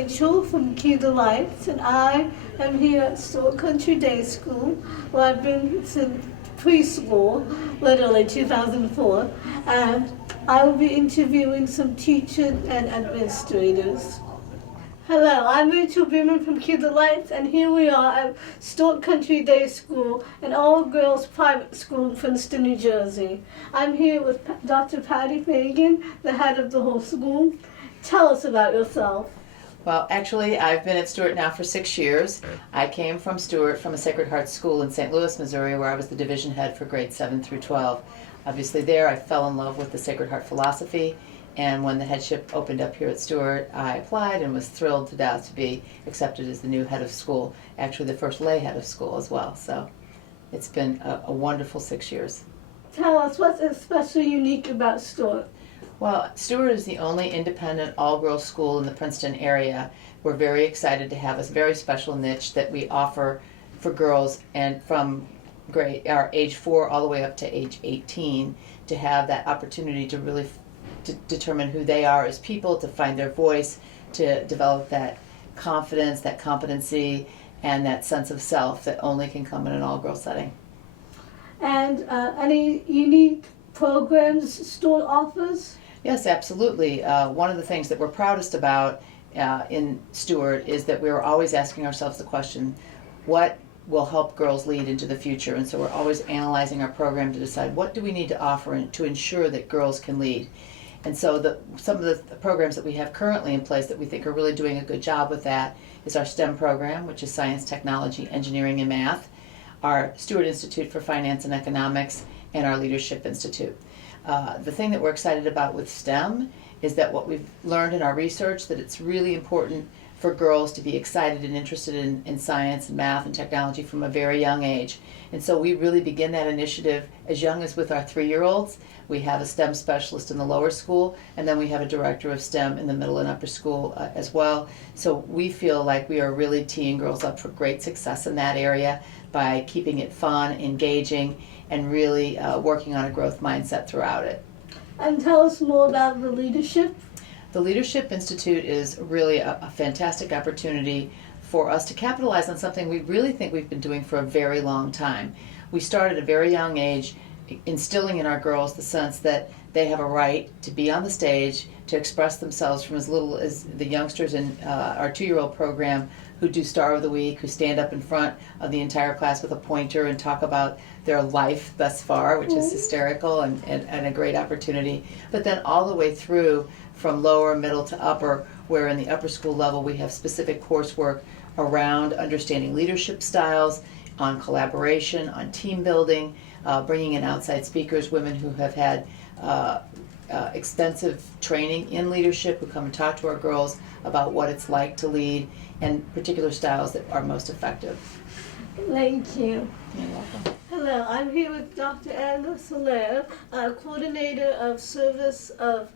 Rachel from Key Delights, and I am here at Stuart Country Day School, where I've been since preschool, literally 2004, and I will be interviewing some teachers and administrators. Hello, I'm Rachel Bierman from Key Delights, and here we are at Stuart Country Day School, an all-girls private school in Princeton, New Jersey. I'm here with Dr. Patty Fagan, the head of the whole school. Tell us about yourself. Well, actually, I've been at Stuart now for 6 years. I came from Stuart from a Sacred Heart School in St. Louis, Missouri, where I was the division head for grades 7 through 12. Obviously there I fell in love with the Sacred Heart philosophy, and when the headship opened up here at Stuart, I applied and was thrilled to death to be accepted as the new head of school, actually the first lay head of school as well. So it's been a wonderful 6 years. Tell us, what's especially unique about Stuart? Well, Stuart is the only independent all-girls school in the Princeton area. We're very excited to have a very special niche that we offer for girls, and from age 4 all the way up to age 18, to have that opportunity to really to determine who they are as people, to find their voice, to develop that confidence, that competency, and that sense of self that only can come in an all-girls setting. And any unique programs Stuart offers? Yes, absolutely. One of the things that we're proudest about in Stuart is that we're always asking ourselves the question, what will help girls lead into the future? And so we're always analyzing our program to decide what do we need to offer to ensure that girls can lead. And so some of the programs that we have currently in place that we think are really doing a good job with that is our STEM program, which is science, technology, engineering, and math, our Stuart Institute for Finance and Economics, and our Leadership Institute. The thing that we're excited about with STEM is that what we've learned in our research, that it's really important for girls to be excited and interested in science and math and technology from a very young age. And so we really begin that initiative as young as with our 3-year-olds. We have a STEM specialist in the lower school, and then we have a director of STEM in the middle and upper school as well. So we feel like we are really teeing girls up for great success in that area by keeping it fun, engaging, and really working on a growth mindset throughout it. And tell us more about the leadership. The Leadership Institute is really a fantastic opportunity for us to capitalize on something we really think we've been doing for a very long time. We started at a very young age instilling in our girls the sense that they have a right to be on the stage, to express themselves from as little as the youngsters in our 2-year-old program who do Star of the Week, who stand up in front of the entire class with a pointer and talk about their life thus far, which is hysterical and a great opportunity. But then all the way through from lower, middle to upper, where in the upper school level we have specific coursework around understanding leadership styles, on collaboration, on team building, bringing in outside speakers, women who have had extensive training in leadership, who come and talk to our girls about what it's like to lead and particular styles that are most effective. Thank you. You're welcome. Hello, I'm here with Dr. Anna Tazelaar, coordinator of Service of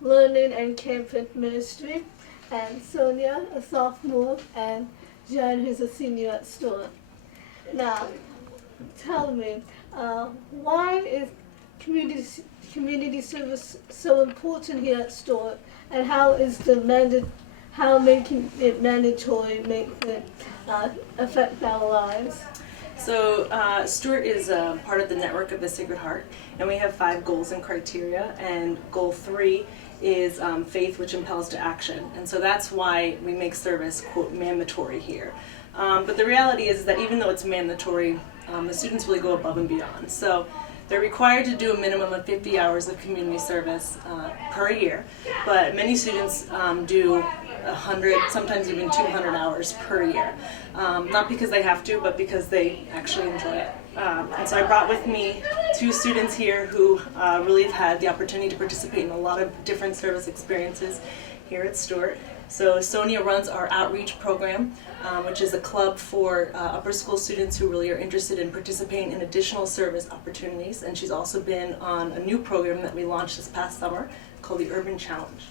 Learning and Campus Ministry, and Sonia, a sophomore, and Jen, who's a senior at Stuart. Now, tell me, why is community service so important here at Stuart, and how is how making it mandatory makes it affect our lives? So Stuart is part of the network of the Sacred Heart, and we have 5 goals and criteria, and goal 3 is faith which impels to action. And so that's why we make service, quote, mandatory here. But the reality is that even though it's mandatory, the students really go above and beyond. So they're required to do a minimum of 50 hours of community service per year, but many students do 100, sometimes even 200 hours per year. Not because they have to, but because they actually enjoy it. And so I brought with me 2 students here who really have had the opportunity to participate in a lot of different service experiences here at Stuart. So Sonia runs our outreach program, which is a club for upper school students who really are interested in participating in additional service opportunities. And she's also been on a new program that we launched this past summer called the Urban Challenge.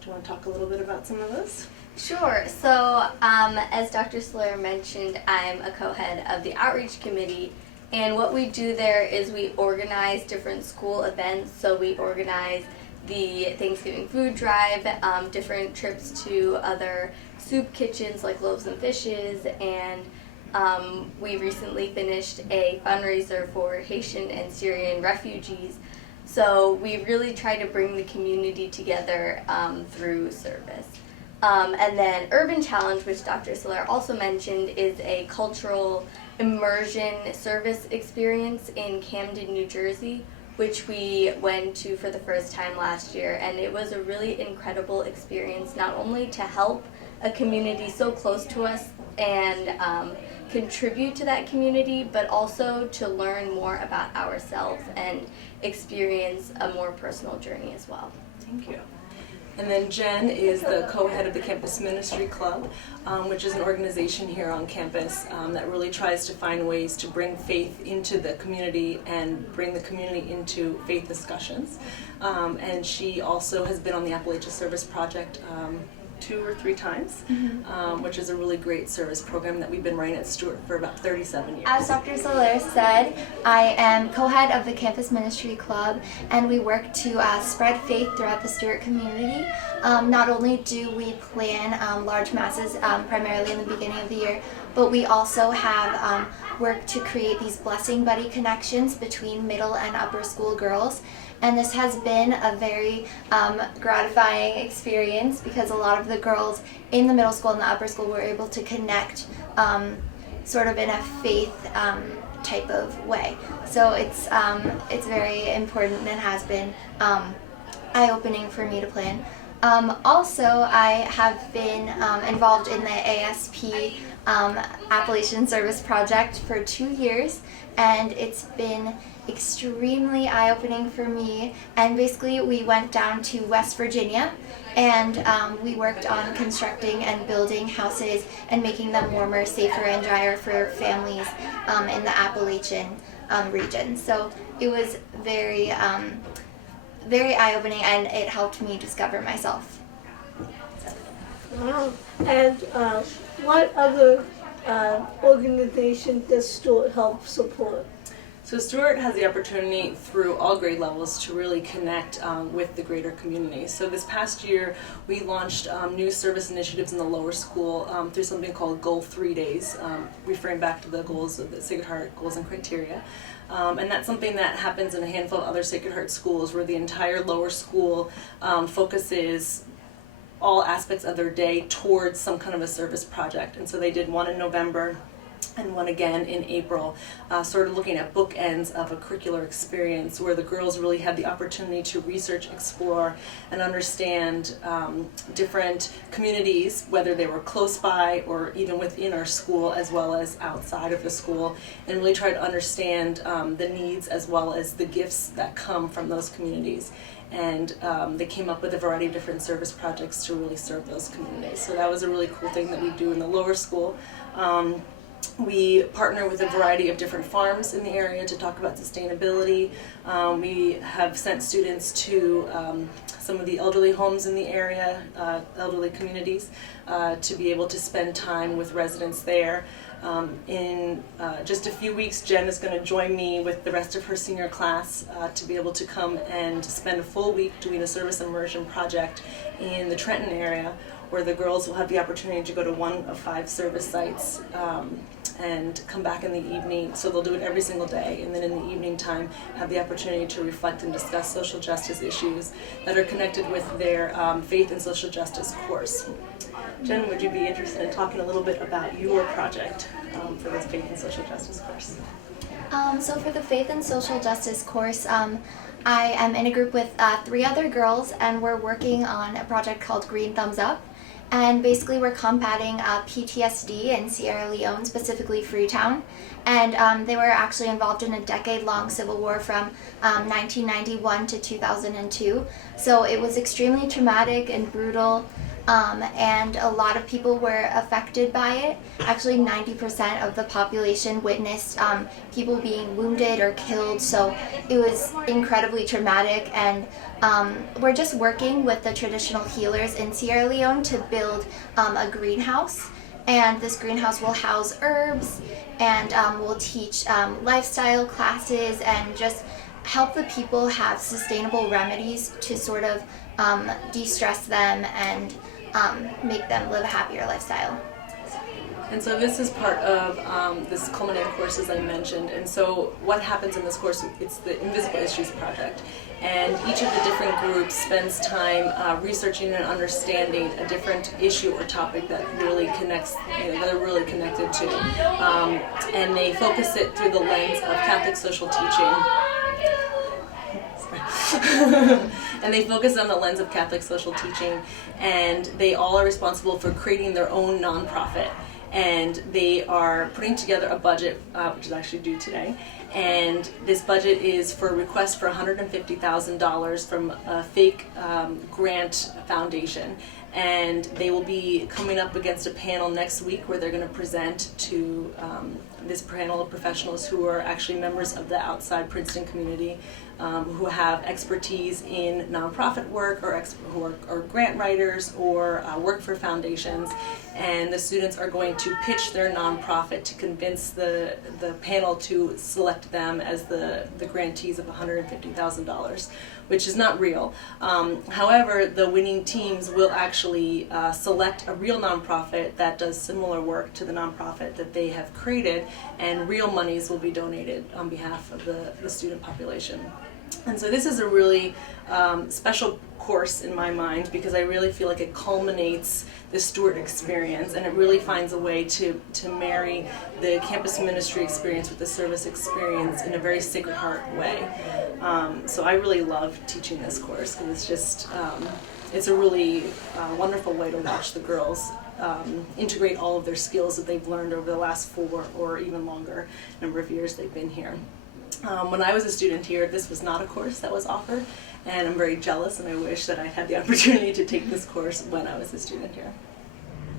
Do you want to talk a little bit about some of those? Sure. So as Dr. Tazelaar mentioned, I'm a co-head of the outreach committee, and what we do there is we organize different school events. So we organize the Thanksgiving food drive, different trips to other soup kitchens like Loaves and Fishes, and we recently finished a fundraiser for Haitian and Syrian refugees. So we really try to bring the community together through service. And then Urban Challenge, which Dr. Tazelaar also mentioned, is a cultural immersion service experience in Camden, New Jersey, which we went to for the first time last year. And it was a really incredible experience, not only to help a community so close to us and contribute to that community, but also to learn more about ourselves and experience a more personal journey as well. Thank you. And then Jen is the co-head of the Campus Ministry Club, which is an organization here on campus that really tries to find ways to bring faith into the community and bring the community into faith discussions. And she also has been on the Appalachia Service Project 2 or 3 times, which is a really great service program that we've been running at Stuart for about 37 years. As Dr. Tazelaar said, I am co-head of the Campus Ministry Club, and we work to spread faith throughout the Stuart community. Not only do we plan large masses primarily in the beginning of the year, but we also have worked to create these blessing buddy connections between middle and upper school girls. And this has been a very gratifying experience because a lot of the girls in the middle school and the upper school were able to connect sort of in a faith type of way. So it's very important and has been eye-opening for me to plan. Also, I have been involved in the ASP Appalachian Service Project for 2 years, and it's been extremely eye-opening for me. And basically we went down to West Virginia and we worked on constructing and building houses and making them warmer, safer, and drier for families in the Appalachian region. So it was very eye-opening, and it helped me discover myself. Wow. And what other organization does Stuart help support? So Stuart has the opportunity through all grade levels to really connect with the greater community. So this past year we launched new service initiatives in the lower school through something called Goal 3 Days, referring back to the goals of the Sacred Heart Goals and Criteria. And that's something that happens in a handful of other Sacred Heart schools where the entire lower school focuses all aspects of their day towards some kind of a service project. And so they did one in November and one again in April, sort of looking at bookends of a curricular experience where the girls really had the opportunity to research, explore, and understand different communities, whether they were close by or even within our school as well as outside of the school, and really try to understand the needs as well as the gifts that come from those communities. And they came up with a variety of different service projects to really serve those communities. So that was a really cool thing that we do in the lower school. We partner with a variety of different farms in the area to talk about sustainability. We have sent students to some of the elderly homes in the area, elderly communities, to be able to spend time with residents there. In just a few weeks, Jen is going to join me with the rest of her senior class to be able to come and spend a full week doing a service immersion project in the Trenton area, where the girls will have the opportunity to go to one of 5 service sites and come back in the evening. So they'll do it every single day, and then in the evening time have the opportunity to reflect and discuss social justice issues that are connected with their faith and social justice course. Jen, would you be interested in talking a little bit about your project for this faith and social justice course? So for the Faith and Social Justice course, I am in a group with 3 other girls, and we're working on a project called Green Thumbs Up. And basically we're combating PTSD in Sierra Leone, specifically Freetown. And they were actually involved in a decade-long civil war from 1991 to 2002. So it was extremely traumatic and brutal. And a lot of people were affected by it. Actually, 90% of the population witnessed people being wounded or killed, so it was incredibly traumatic. And we're just working with the traditional healers in Sierra Leone to build a greenhouse. And this greenhouse will house herbs, and we'll teach lifestyle classes and just help the people have sustainable remedies to sort of de-stress them and make them live a happier lifestyle. And so this is part of this culminating course, as I mentioned. And so what happens in this course, it's the Invisible Issues Project. And each of the different groups spends time researching and understanding a different issue or topic that really connects, that they're really connected to. And they focus it through the lens of Catholic social teaching. And they focus on the lens of Catholic social teaching, and they all are responsible for creating their own nonprofit. And they are putting together a budget, which is actually due today. And this budget is for a request for $150,000 from a fake grant foundation. And they will be coming up against a panel next week where they're going to present to this panel of professionals who are actually members of the outside Princeton community, who have expertise in nonprofit work, or who are grant writers, or work for foundations. And the students are going to pitch their nonprofit to convince the panel to select them as the grantees of $150,000, which is not real. However, the winning teams will actually select a real nonprofit that does similar work to the nonprofit that they have created, and real monies will be donated on behalf of the student population. And so this is a really special course in my mind, because I really feel like it culminates the Stuart experience, and it really finds a way to marry the campus ministry experience with the service experience in a very Sacred Heart way. So I really love teaching this course, because it's just, it's a really wonderful way to watch the girls integrate all of their skills that they've learned over the last 4 or even longer number of years they've been here. When I was a student here, this was not a course that was offered, and I'm very jealous, and I wish that I had the opportunity to take this course when I was a student here.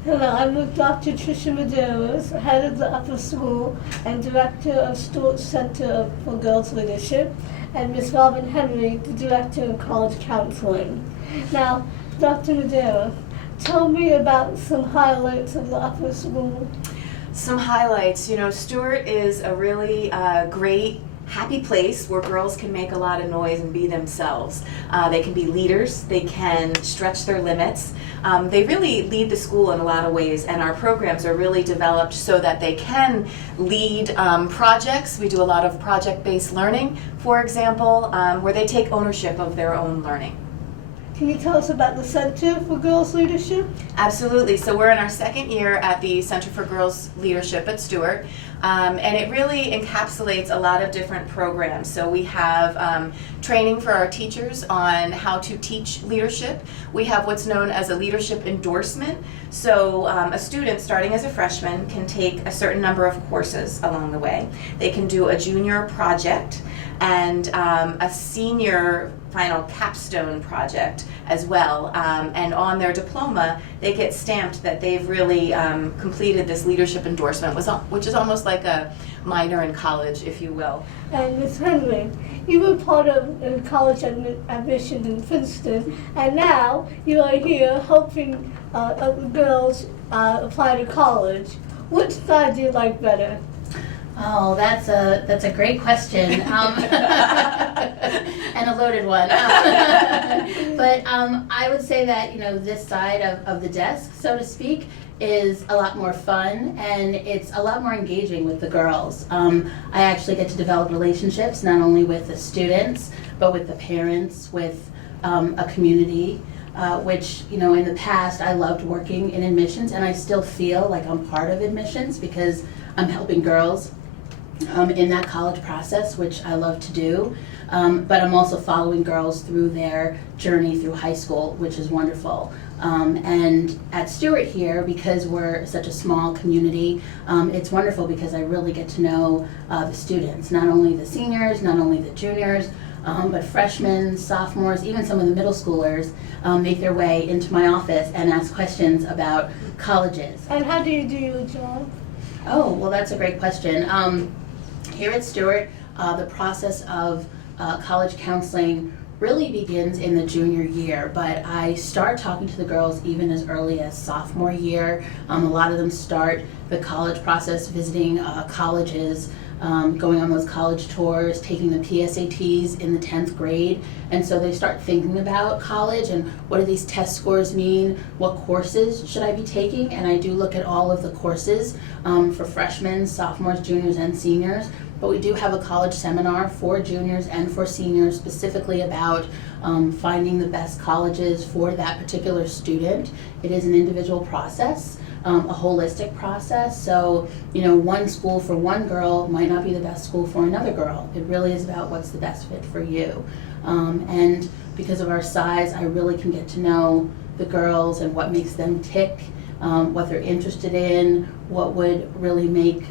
Hello, I'm with Dr. Tricia Medeiros, head of the upper school and director of Stuart Center for Girls Leadership, and Ms. Robin Henry, the director of college counseling. Now, Dr. Medeiros, tell me about some highlights of the upper school. Some highlights, Stuart is a really great, happy place where girls can make a lot of noise and be themselves. They can be leaders, they can stretch their limits. They really lead the school in a lot of ways, and our programs are really developed so that they can lead projects. We do a lot of project-based learning, for example, where they take ownership of their own learning. Can you tell us about the Center for Girls Leadership? Absolutely. So we're in our 2nd year at the Center for Girls Leadership at Stuart, and it really encapsulates a lot of different programs. So we have training for our teachers on how to teach leadership. We have what's known as a leadership endorsement. So a student starting as a freshman can take a certain number of courses along the way. They can do a junior project and a senior final capstone project as well, and on their diploma they get stamped that they've really completed this leadership endorsement, which is almost like a minor in college, if you will. And Ms. Henry, you were part of college admission in Princeton, and now you are here helping girls apply to college. Which side do you like better? Oh, that's a great question, and a loaded one. But I would say that this side of the desk, so to speak, is a lot more fun, and it's a lot more engaging with the girls. I actually get to develop relationships not only with the students, but with the parents, with a community. Which, in the past I loved working in admissions, and I still feel like I'm part of admissions because I'm helping girls in that college process, which I love to do. But I'm also following girls through their journey through high school, which is wonderful. And at Stuart here, because we're such a small community, it's wonderful because I really get to know the students, not only the seniors, not only the juniors, but freshmen, sophomores, even some of the middle schoolers make their way into my office and ask questions about colleges. And how do you do your job? Oh, well, that's a great question. Here at Stuart, the process of college counseling really begins in the junior year, but I start talking to the girls even as early as sophomore year. A lot of them start the college process visiting colleges going on those college tours, taking the PSATs in the 10th grade. And so they start thinking about college and what do these test scores mean? What courses should I be taking? And I do look at all of the courses for freshmen, sophomores, juniors, and seniors. But we do have a college seminar for juniors and for seniors specifically about finding the best colleges for that particular student. It is an individual process, a holistic process. So, one school for one girl might not be the best school for another girl. It really is about what's the best fit for you. And because of our size, I really can get to know the girls and what makes them tick, what they're interested in, what would really make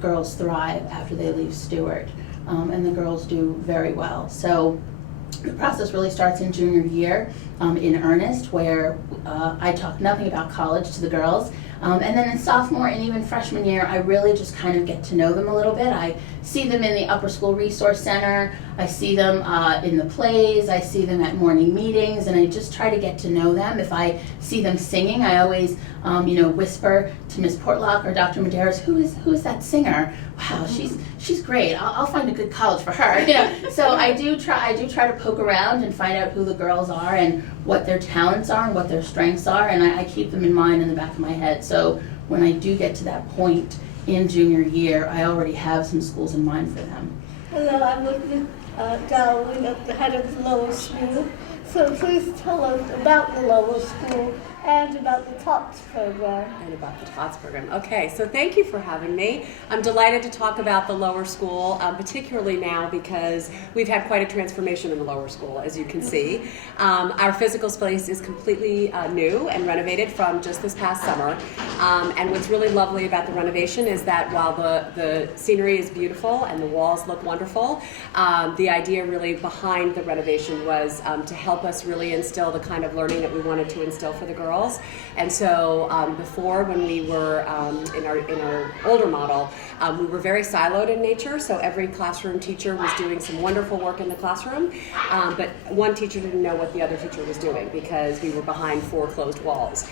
girls thrive after they leave Stuart. And the girls do very well. So the process really starts in junior year in earnest, where I talk nothing about college to the girls. And then in sophomore and even freshman year, I really just kind of get to know them a little bit. I see them in the Upper School Resource Center. I see them in the plays. I see them at morning meetings, and I just try to get to know them. If I see them singing, I always, whisper to Miss Portlock or Dr. Medeiros, who is that singer? Wow, she's great. I'll find a good college for her. So I do try to poke around and find out who the girls are and what their talents are and what their strengths are, and I keep them in mind in the back of my head. So when I do get to that point in junior year, I already have some schools in mind for them. Hello, I'm with Darwin at the head of the lower school. So please tell us about the lower school and about the TOTS program. And about the TOTS program. Okay, so thank you for having me. I'm delighted to talk about the lower school, particularly now because we've had quite a transformation in the lower school, as you can see. Our physical space is completely new and renovated from just this past summer. And what's really lovely about the renovation is that while the scenery is beautiful and the walls look wonderful, the idea really behind the renovation was to help us really instill the kind of learning that we wanted to instill for the girls. And so before, when we were in our older model, we were very siloed in nature, so every classroom teacher was doing some wonderful work in the classroom, but one teacher didn't know what the other teacher was doing because we were behind 4 closed walls.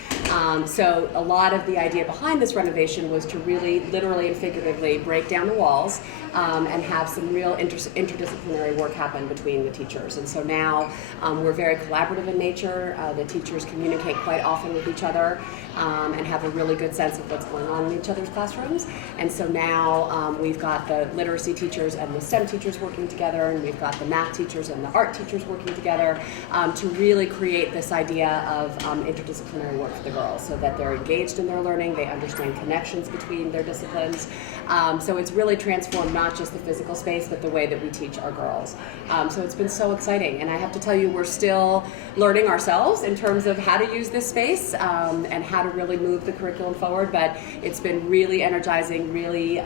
So a lot of the idea behind this renovation was to really literally and figuratively break down the walls and have some real interdisciplinary work happen between the teachers. And so now we're very collaborative in nature. The teachers communicate quite often with each other and have a really good sense of what's going on in each other's classrooms. And so now we've got the literacy teachers and the STEM teachers working together, and we've got the math teachers and the art teachers working together to really create this idea of interdisciplinary work for the girls so that they're engaged in their learning, they understand connections between their disciplines. So it's really transformed not just the physical space, but the way that we teach our girls. So it's been so exciting, and I have to tell you, we're still learning ourselves in terms of how to use this space and how to really move the curriculum forward, but it's been really energizing, really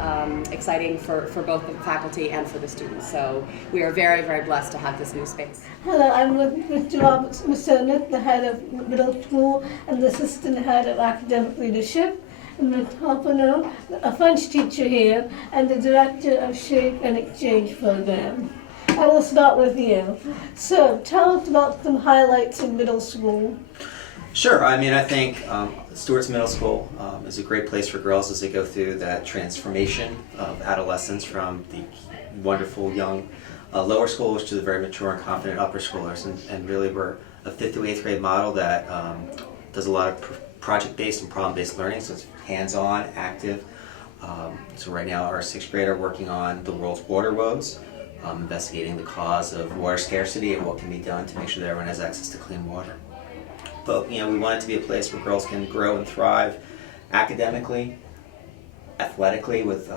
exciting for both the faculty and for the students. So we are very, very blessed to have this new space. Hello, I'm with Mr. Robert Masonic, the head of middle school and the assistant head of academic leadership, and Ms. Hoffner, a French teacher here, and the director of Shape and Exchange program. I will start with you. So tell us about some highlights in middle school. Sure. I think Stuart's Middle School is a great place for girls as they go through that transformation of adolescence from the wonderful young lower schoolers to the very mature and confident upper schoolers. And really we're a 5th through 8th grade model that does a lot of project-based and problem-based learning, so it's hands-on, active. So right now our 6th grade are working on the world's water woes, investigating the cause of water scarcity and what can be done to make sure that everyone has access to clean water. But we want it to be a place where girls can grow and thrive academically, athletically with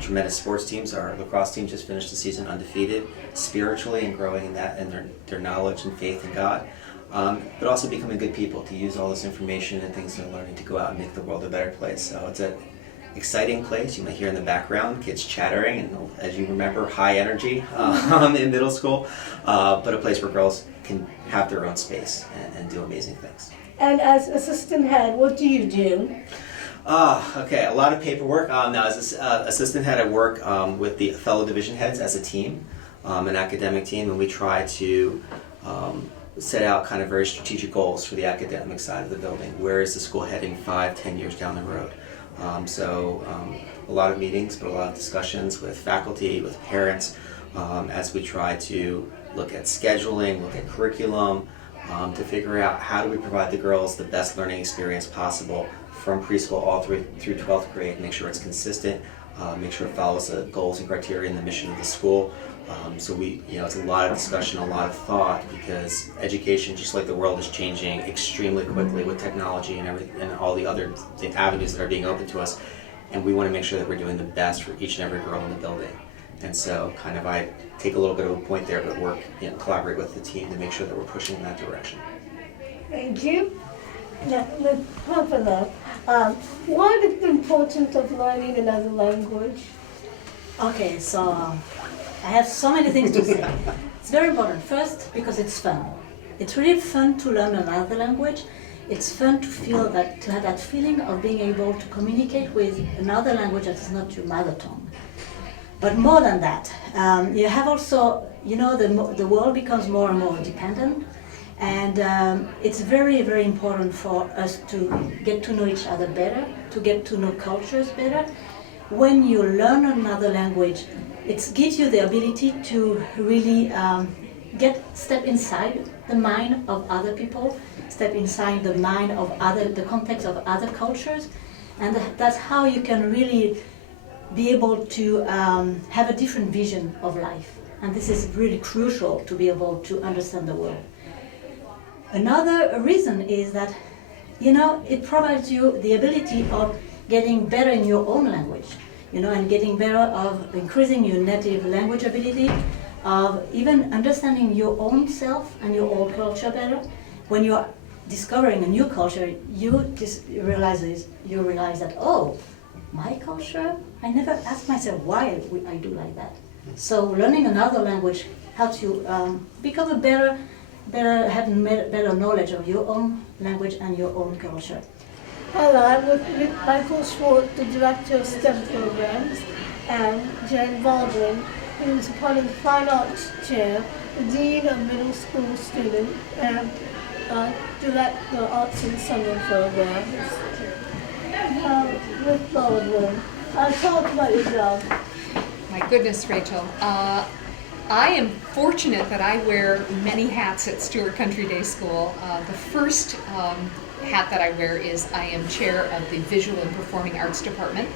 tremendous sports teams. Our lacrosse team just finished the season undefeated, spiritually and growing in that and their knowledge and faith in God. But also becoming good people to use all this information and things they're learning to go out and make the world a better place. So it's an exciting place. You might hear in the background kids chattering and, as you remember, high energy in middle school, but a place where girls can have their own space and do amazing things. And as assistant head, what do you do? Okay, a lot of paperwork. Now, as assistant head, I work with the fellow division heads as a team, an academic team, and we try to set out kind of very strategic goals for the academic side of the building. Where is the school heading 5-10 years down the road? So a lot of meetings, but a lot of discussions with faculty, with parents, as we try to look at scheduling, look at curriculum, to figure out how do we provide the girls the best learning experience possible from preschool all through 12th grade, make sure it's consistent, make sure it follows the goals and criteria and the mission of the school. So it's a lot of discussion, a lot of thought, because education, just like the world, is changing extremely quickly with technology and all the other avenues that are being open to us, and we want to make sure that we're doing the best for each and every girl in the building. And so I take a little bit of a point there, but collaborate with the team to make sure that we're pushing in that direction. Thank you. Now, let's have a look. What is the importance of learning another language? Okay, so I have so many things to say. It's very important. First, because it's fun. It's really fun to learn another language. It's fun to to have that feeling of being able to communicate with another language that is not your mother tongue. But more than that, you have also, the world becomes more and more dependent, and it's very, very important for us to get to know each other better, to get to know cultures better. When you learn another language, it gives you the ability to really step inside the mind of other people, step inside the mind of the context of other cultures, and that's how you can really be able to have a different vision of life. And this is really crucial to be able to understand the world. Another reason is that, it provides you the ability of getting better in your own language, and getting better of increasing your native language ability, of even understanding your own self and your own culture better. When you're discovering a new culture, you realize that, oh, my culture, I never asked myself why I do like that. So learning another language helps you become have better knowledge of your own language and your own culture. Hello, I'm with Michael Schwartz, the Director of STEM Programs, and Jen Baldwin, who is part of the Fine Arts Chair, the Dean of Middle School Students, and Director of Arts and Summer Programs. Ms. Baldwin, talk about yourself. My goodness, Rachel. I am fortunate that I wear many hats at Stuart Country Day School. The first hat that I wear is I am chair of the Visual and Performing Arts Department,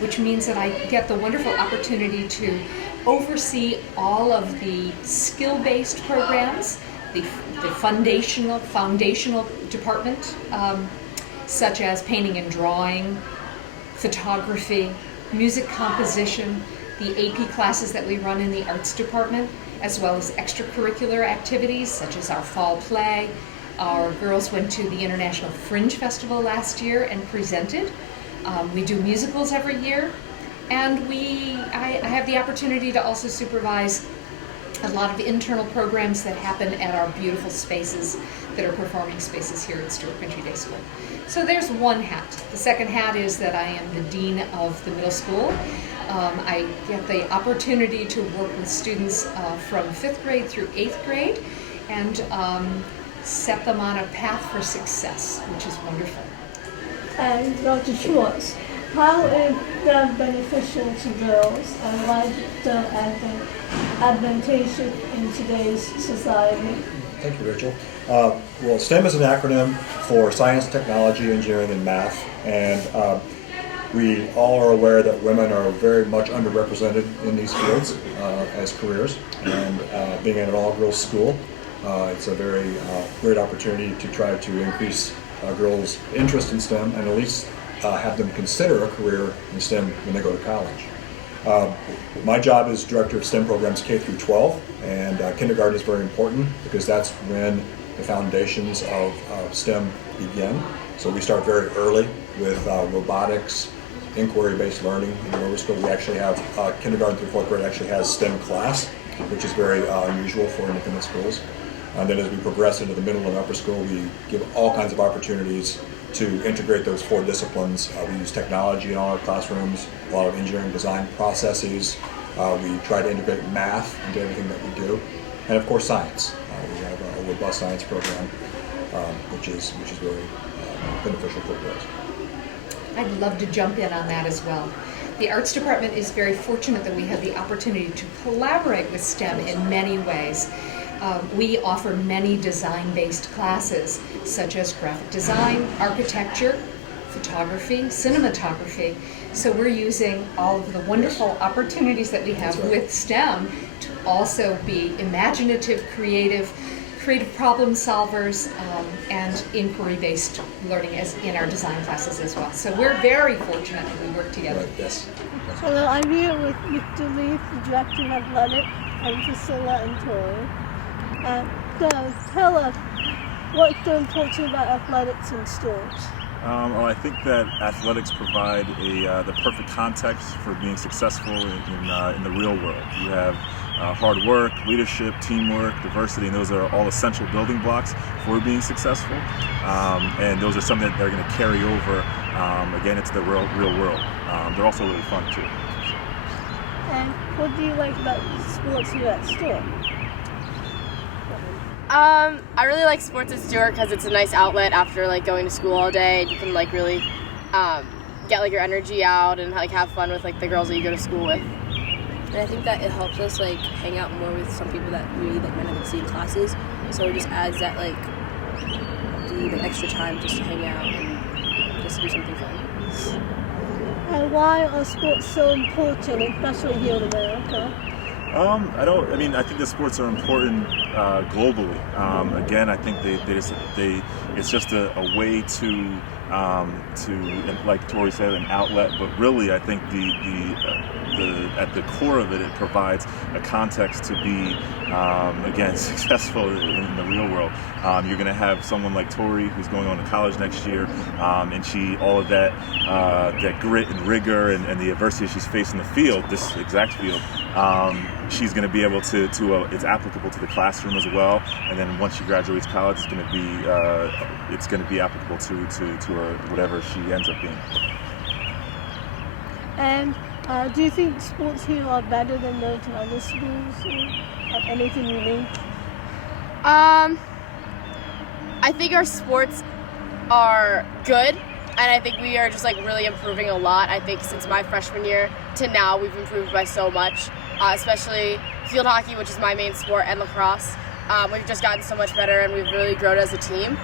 which means that I get the wonderful opportunity to oversee all of the skill-based programs, the foundational department, such as painting and drawing, photography, music composition, the AP classes that we run in the arts department, as well as extracurricular activities such as our fall play. Our girls went to the International Fringe Festival last year and presented. We do musicals every year, and I have the opportunity to also supervise a lot of internal programs that happen at our beautiful spaces that are performing spaces here at Stuart Country Day School. So there's one hat. The second hat is that I am the Dean of the middle school. I get the opportunity to work with students from 5th grade through 8th grade and set them on a path for success, which is wonderful. And Dr. Schwartz, how is STEM beneficial to girls, and why is it so advantageous in today's society? Thank you, Rachel. Well, STEM is an acronym for science, technology, engineering, and math, and we all are aware that women are very much underrepresented in these fields as careers, and being at an all-girls school, it's a very great opportunity to try to increase girls' interest in STEM and at least have them consider a career in STEM when they go to college. My job is Director of STEM Programs K through 12, and kindergarten is very important because that's when the foundations of STEM begin. So we start very early with robotics, inquiry-based learning in the lower school. We actually have kindergarten through 4th grade actually has STEM class, which is very unusual for independent schools. And then as we progress into the middle and upper school, we give all kinds of opportunities to integrate those 4 disciplines. We use technology in all our classrooms, a lot of engineering design processes. We try to integrate math into everything that we do. And of course science. We have a robust science program, which is very beneficial for girls. I'd love to jump in on that as well. The arts department is very fortunate that we have the opportunity to collaborate with STEM in many ways. We offer many design-based classes, such as graphic design, architecture, photography, cinematography. So we're using all of the wonderful opportunities that we have with STEM to also be imaginative, creative problem solvers, and inquiry-based learning as in our design classes as well. So we're very fortunate that we work together. Right, yes. Hello, I'm here with Mr. Leith, the Director of Athletics, and Priscilla and Tori. Tell us, what's so important about athletics in Stuart? Well, I think that athletics provide the perfect context for being successful in the real world. You have hard work, leadership, teamwork, diversity, and those are all essential building blocks for being successful. And those are something that they're going to carry over, again, into the real world. They're also really fun, too. And what do you like about sports here at Stuart? I really like sports at Stuart because it's a nice outlet after like going to school all day. You can like really get like your energy out and like have fun with like the girls that you go to school with. And I think that it helps us like hang out more with some people that we like might not see in classes. So it just adds that like the extra time just to hang out and just do something fun. And why are sports so important, especially here in America? I think the sports are important globally. Again, I think it's just a way to like Tori said, an outlet. But really, I think at the core of it, it provides a context to be again successful in the real world. You're going to have someone like Tori who's going on to college next year, and all of that grit and rigor and the adversity she's faced in the field, this exact field. She's going to be able to it's applicable to the classroom as well, and then once she graduates college, it's going to be applicable to her whatever she ends up being. And do you think sports here are better than those in other schools? Or anything unique? I think our sports are good, and I think we are just like really improving a lot. I think since my freshman year to now, we've improved by so much, especially field hockey, which is my main sport, and lacrosse. We've just gotten so much better, and we've really grown as a team,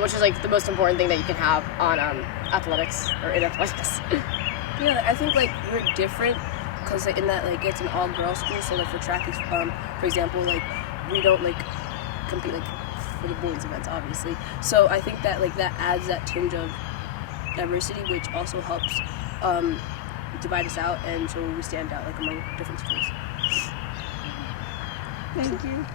which is like the most important thing that you can have on athletics or in athletics. Yeah, I think like we're different because like, in that like it's an all-girls school. So like for track, for example, like we don't like compete like for the boys events, obviously. So I think that like that adds that tinge of diversity, which also helps divide us out, and so we stand out like among different schools. Thank you.